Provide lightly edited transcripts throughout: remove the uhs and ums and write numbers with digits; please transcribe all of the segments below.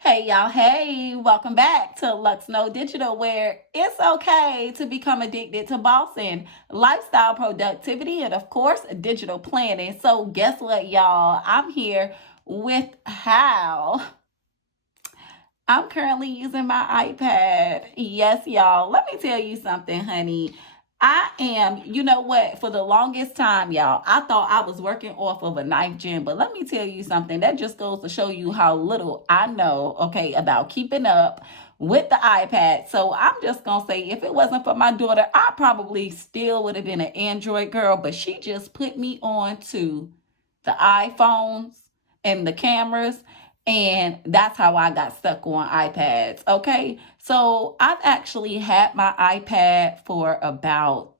Hey y'all, hey, welcome back to Luxnotedigital, where it's okay to become addicted to bossing, lifestyle productivity, and of course, digital planning. So, guess what, y'all? I'm here with how I'm currently using my iPad. Yes, y'all. Let me tell you something, honey. I am, you know what, for the longest time, y'all, I thought I was working off of a knife gym, but let me tell you something. That just goes to show you how little I know, okay, about keeping up with the iPad. So I'm just going to say, if it wasn't for my daughter, I probably still would have been an Android girl, but she just put me on to the iPhones and the cameras. And that's how I got stuck on iPads. Okay. So I've actually had my iPad for about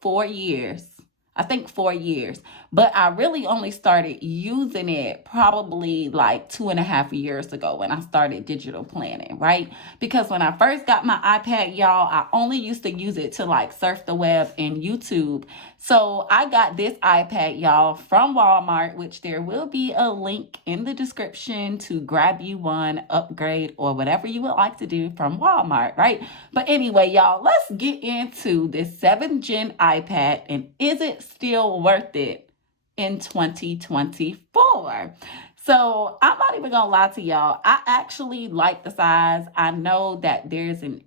4 years. I think 4 years. But I really only started using it probably like 2.5 years ago when I started digital planning, right? Because when I first got my iPad, y'all, I only used to use it to like surf the web and YouTube. So I got this iPad, y'all, from Walmart, which there will be a link in the description to grab you one, upgrade, or whatever you would like to do from Walmart, right? But anyway, y'all, let's get into this 7th gen iPad, and is it still worth it in 2024? So I'm not even gonna lie to y'all. I actually like the size. I know that there's an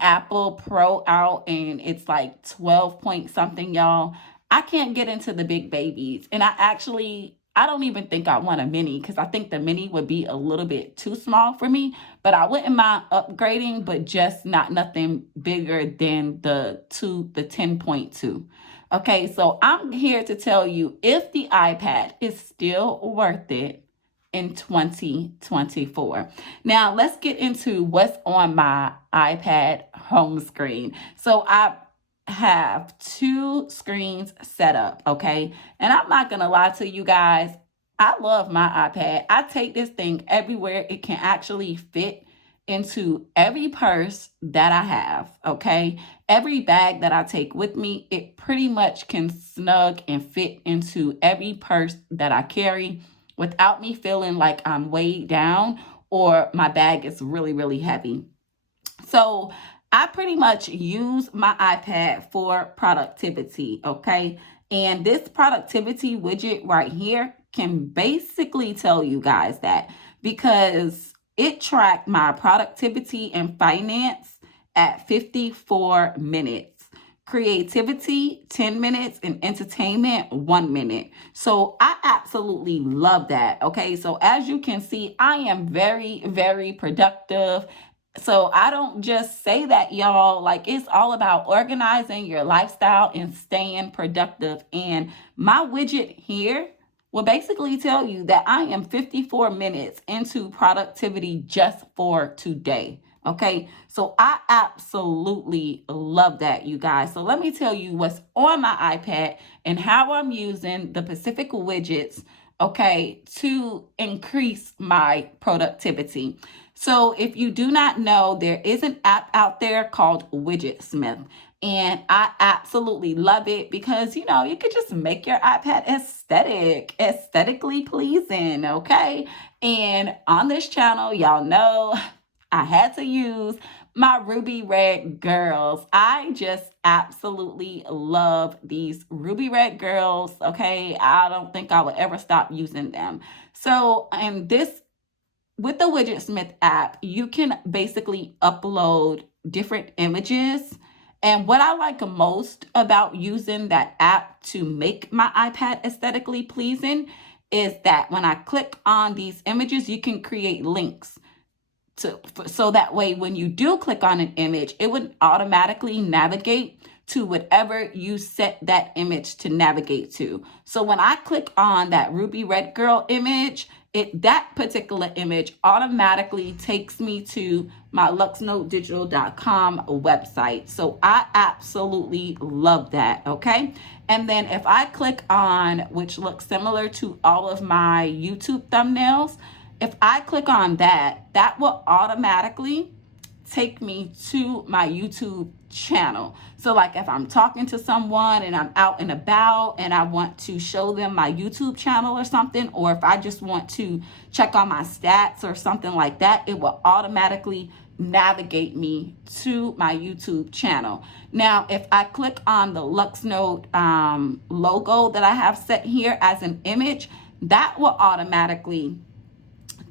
Apple Pro out, and it's like 12 point something, y'all. I can't get into the big babies, and I don't even think I want a mini because I think the mini would be a little bit too small for me. But I wouldn't mind upgrading, but just not nothing bigger than the 10.2. Okay, so I'm here to tell you if the iPad is still worth it in 2024. Now, let's get into what's on my iPad home screen. So I have two screens set up, okay? And I'm not gonna lie to you guys, I love my iPad. I take this thing everywhere. It can actually fit into every purse that I have, okay? Every bag that I take with me, it pretty much can snug and fit into every purse that I carry without me feeling like I'm weighed down or my bag is really, really heavy. So I pretty much use my iPad for productivity, okay? And this productivity widget right here can basically tell you guys that because it tracked my productivity and finance at 54 minutes. Creativity, 10 minutes, and entertainment, 1 minute. So I absolutely love that. Okay. So as you can see, I am very, very productive. So I don't just say that, y'all. Like, it's all about organizing your lifestyle and staying productive. And my widget here will basically tell you that I am 54 minutes into productivity just for today. Okay, so I absolutely love that, you guys. So let me tell you what's on my iPad and how I'm using the Pacific widgets, okay, to increase my productivity. So if you do not know, there is an app out there called Widgetsmith. And I absolutely love it because, you could just make your iPad aesthetically pleasing, okay? And on this channel, y'all know I had to use my ruby red girls. I just absolutely love these ruby red girls, okay? I don't think I would ever stop using them. So, and this with the Widgetsmith app, you can basically upload different images. And what I like most about using that app to make my iPad aesthetically pleasing is that when I click on these images, you can create links so that way when you do click on an image, it would automatically navigate to whatever you set that image to navigate to. So when I click on that ruby red girl image, that particular image automatically takes me to my luxnotedigital.com website. So I absolutely love that, okay? And then if I click on, which looks similar to all of my YouTube thumbnails, if I click on that, that will automatically take me to my YouTube channel. So like if I'm talking to someone and I'm out and about and I want to show them my YouTube channel or something, or if I just want to check on my stats or something like that, it will automatically navigate me to my YouTube channel. Now, if I click on the Luxnote logo that I have set here as an image, that will automatically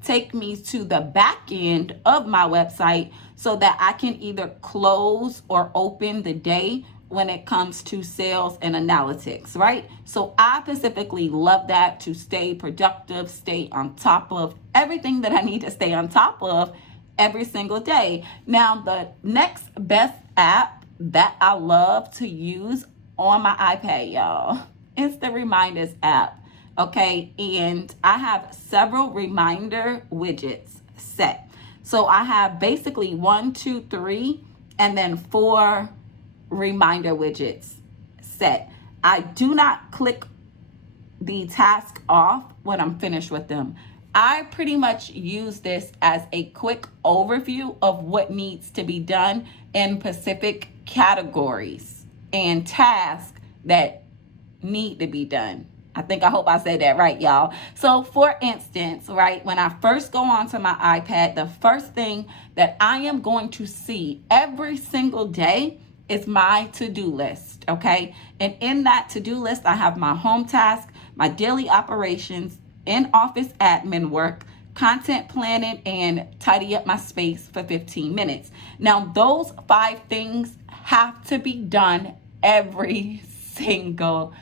take me to the back end of my website so that I can either close or open the day when it comes to sales and analytics, right? So I specifically love that to stay productive, stay on top of everything that I need to stay on top of every single day. Now, the next best app that I love to use on my iPad, y'all, is the Reminders app. Okay, and I have several reminder widgets set. So I have basically 1, 2, 3, and then 4 reminder widgets set. I do not click the task off when I'm finished with them. I pretty much use this as a quick overview of what needs to be done in specific categories and tasks that need to be done. I hope I said that right, y'all. So for instance, right, when I first go onto my iPad, the first thing that I am going to see every single day is my to-do list, okay? And in that to-do list, I have my home task, my daily operations, in-office admin work, content planning, and tidy up my space for 15 minutes. Now, those 5 things have to be done every single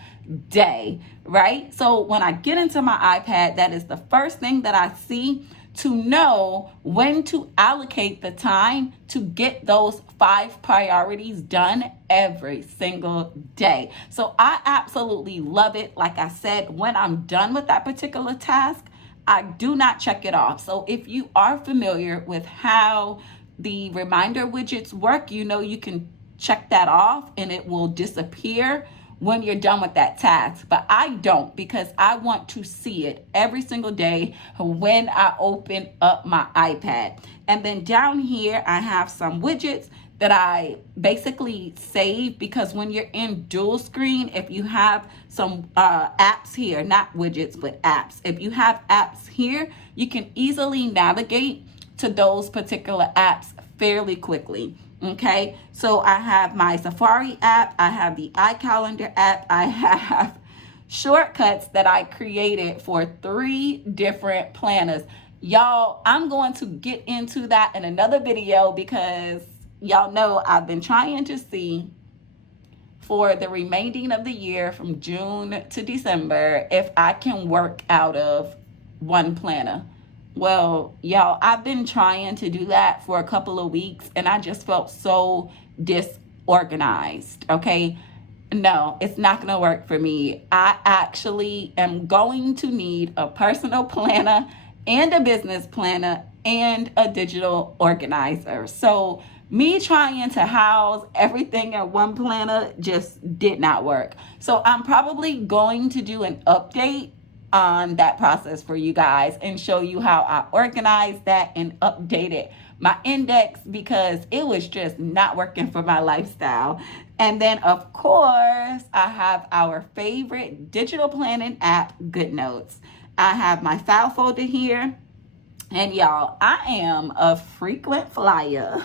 day, right? So when I get into my iPad, that is the first thing that I see to know when to allocate the time to get those 5 priorities done every single day. So I absolutely love it. Like I said, when I'm done with that particular task, I do not check it off. So if you are familiar with how the reminder widgets work, you know you can check that off and it will disappear when you're done with that task. But I don't, because I want to see it every single day when I open up my iPad. And then down here, I have some widgets that I basically save, because when you're in dual screen, if you have some apps here, not widgets, but apps, if you have apps here, you can easily navigate to those particular apps fairly quickly. Okay, so I have my Safari app, I have the iCalendar app, I have shortcuts that I created for 3 different planners. Y'all, I'm going to get into that in another video, because y'all know I've been trying to see for the remaining of the year from June to December if I can work out of one planner. Well, y'all, I've been trying to do that for a couple of weeks and I just felt so disorganized, okay? No, it's not going to work for me. I actually am going to need a personal planner and a business planner and a digital organizer. So me trying to house everything in one planner just did not work. So I'm probably going to do an update on that process for you guys and show you how I organized that and updated my index, because it was just not working for my lifestyle. And then of course, I have our favorite digital planning app, GoodNotes. I have my file folder here, and y'all, I am a frequent flyer.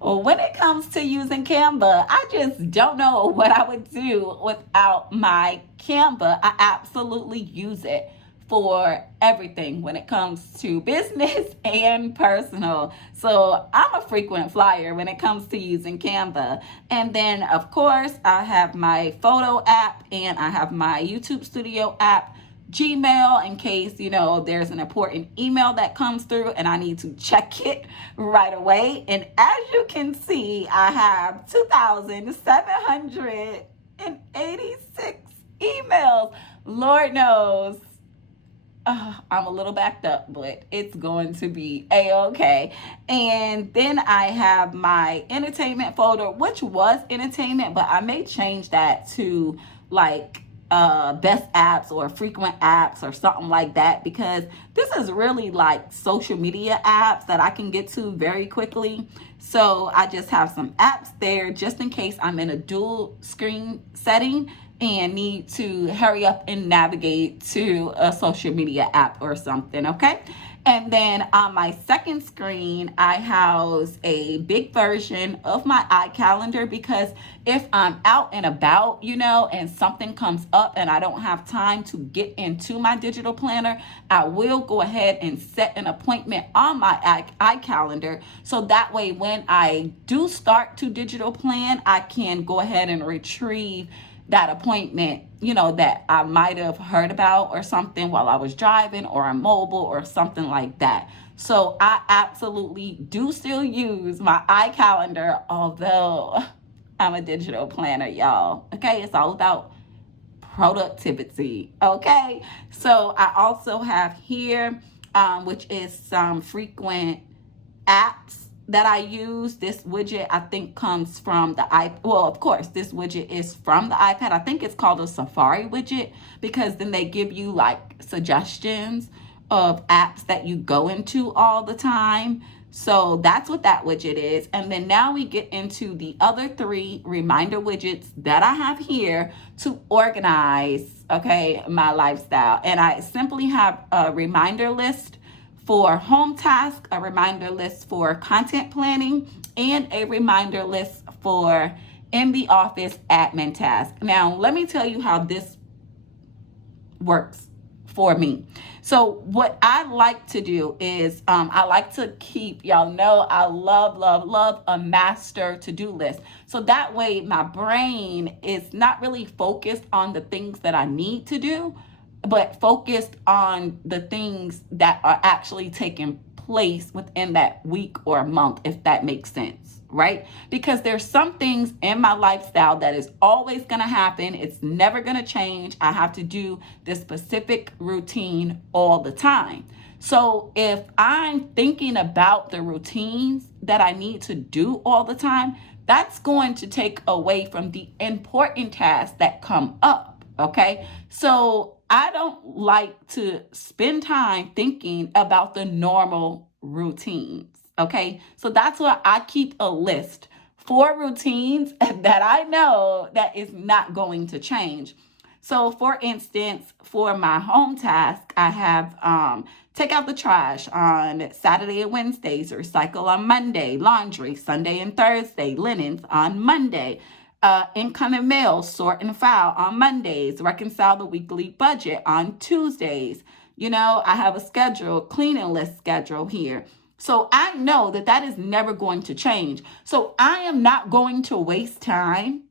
When it comes to using Canva, I just don't know what I would do without my Canva. I absolutely use it for everything when it comes to business and personal. So I'm a frequent flyer when it comes to using Canva. And then of course, I have my photo app and I have my YouTube Studio app, Gmail, in case, you know, there's an important email that comes through and I need to check it right away. And as you can see, I have 2,786 emails. Lord knows, I'm a little backed up, but it's going to be a-okay. And then I have my entertainment folder, which was entertainment, but I may change that to like best apps or frequent apps or something like that, because this is really like social media apps that I can get to very quickly. So I just have some apps there just in case I'm in a dual screen setting and need to hurry up and navigate to a social media app or something, okay? And then on my second screen, I house a big version of my iCalendar, because if I'm out and about, and something comes up and I don't have time to get into my digital planner, I will go ahead and set an appointment on my iCalendar. So that way, when I do start to digital plan, I can go ahead and retrieve that appointment, that I might have heard about or something while I was driving or on mobile or something like that. So I absolutely do still use my iCalendar, although I'm a digital planner, y'all. Okay, it's all about productivity. Okay, so I also have here, which is some frequent apps that I use. This widget, I think, comes from the iPad. Well, of course, this widget is from the iPad. I think it's called a Safari widget, because then they give you like suggestions of apps that you go into all the time. So that's what that widget is. And then now we get into the other three reminder widgets that I have here to organize, okay, my lifestyle. And I simply have a reminder list for home task, a reminder list for content planning, and a reminder list for in the office admin task. Now, let me tell you how this works for me. So what I like to do is I like to keep, y'all know I love a master to-do list. So that way my brain is not really focused on the things that I need to do, but focused on the things that are actually taking place within that week or month, if that makes sense, right? Because there's some things in my lifestyle that is always going to happen. It's never going to change. I have to do this specific routine all the time. So if I'm thinking about the routines that I need to do all the time, that's going to take away from the important tasks that come up, okay? So I don't like to spend time thinking about the normal routines, okay? So that's why I keep a list for routines that I know that is not going to change. So for instance, for my home task, I have take out the trash on Saturday and Wednesdays, recycle on Monday, laundry Sunday and Thursday, linens on Monday. Incoming mail, sort and file on Mondays, reconcile the weekly budget on Tuesdays. I have a schedule, cleaning list schedule here. So I know that that is never going to change. So I am not going to waste time,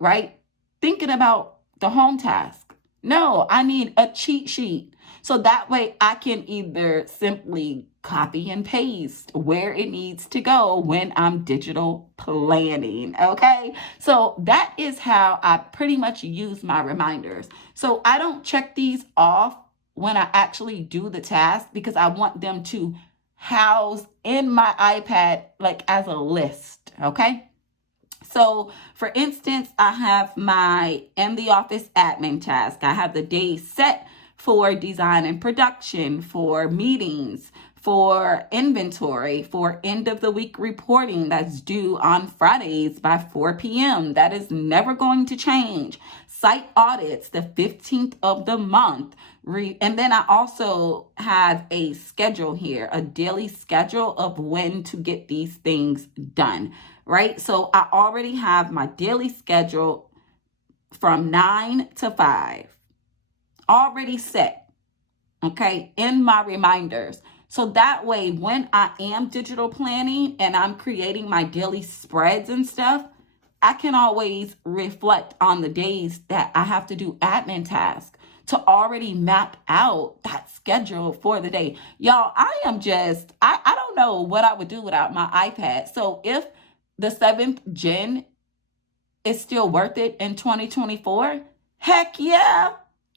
right, thinking about the home task. No, I need a cheat sheet. So that way I can either simply copy and paste where it needs to go when I'm digital planning, okay? So that is how I pretty much use my reminders. So I don't check these off when I actually do the task, because I want them to house in my iPad like as a list, okay? So for instance, I have my in the office admin task. I have the days set for design and production, for meetings, for inventory, for end of the week reporting that's due on Fridays by 4 p.m. That is never going to change. Site audits, the 15th of the month. And then I also have a schedule here, a daily schedule of when to get these things done, right? So I already have my daily schedule from 9 to 5 already set, okay, in my reminders. So that way, when I am digital planning and I'm creating my daily spreads and stuff, I can always reflect on the days that I have to do admin tasks to already map out that schedule for the day. Y'all, I don't know what I would do without my iPad. So if the 7th gen is still worth it in 2024, heck yeah.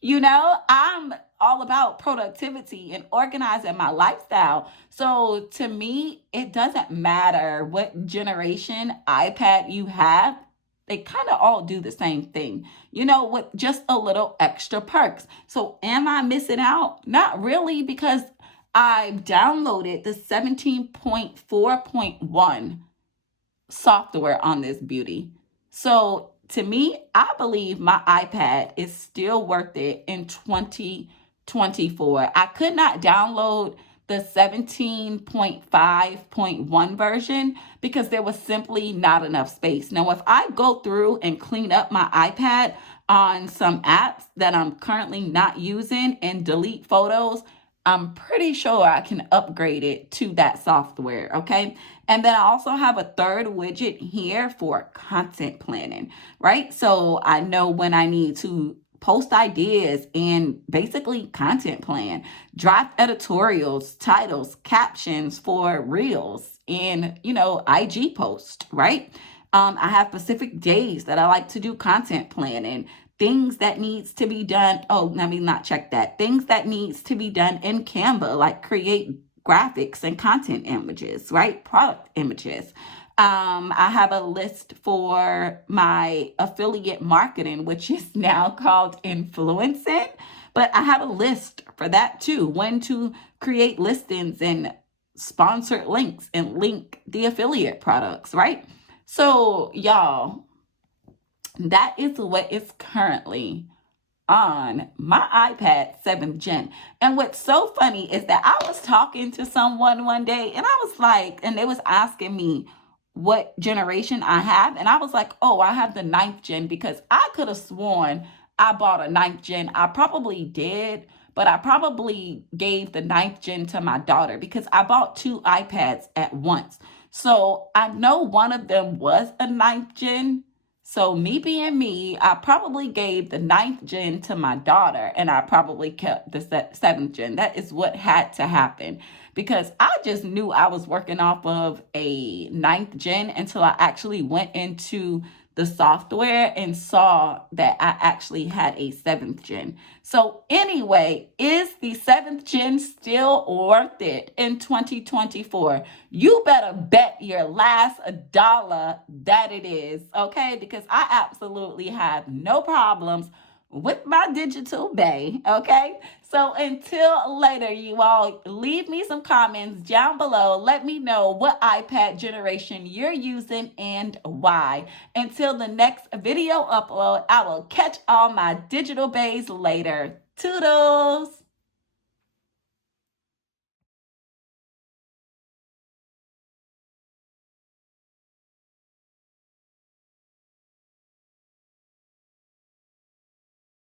I'm all about productivity and organizing my lifestyle. So to me, it doesn't matter what generation iPad you have. they kind of all do the same thing, you know, with just a little extra perks. So am I missing out? Not really, because I've downloaded the 17.4.1 software on this beauty. So to me, I believe my iPad is still worth it in 2024. I could not download the 17.5.1 version because there was simply not enough space. Now, if I go through and clean up my iPad on some apps that I'm currently not using and delete photos, I'm pretty sure I can upgrade it to that software, okay? And then I also have a third widget here for content planning, right? So I know when I need to post ideas and basically content plan, draft editorials, titles, captions for reels and, you know, IG post, right? I have specific days that I like to do content planning, things that needs to be done. Oh, let me not check that. Things that needs to be done in Canva, like create graphics and content images, right? Product images. I have a list for my affiliate marketing, which is now called influencing, but I have a list for that too. When to create listings and sponsored links and link the affiliate products, right? So y'all, that is what is currently on my iPad 7th gen. And what's so funny is that I was talking to someone one day and I was like, and they was asking me what generation I have. And I was like, oh, I have the 9th gen, because I could have sworn I bought a 9th gen. I probably did, but I probably gave the 9th gen to my daughter because I bought 2 iPads at once. So I know one of them was a 9th gen. So me being me, I probably gave the 9th gen to my daughter and I probably kept the 7th gen. That is what had to happen, because I just knew I was working off of a 9th gen until I actually went into the software and saw that I actually had a 7th gen. So anyway, is the 7th gen still worth it in 2024? You better bet your last dollar that it is, okay? Because I absolutely have no problems with my digital bay, okay? So until later, you all, leave me some comments down below. Let me know what iPad generation you're using and why. Until the next video upload, I will catch all my digital bays later. Toodles!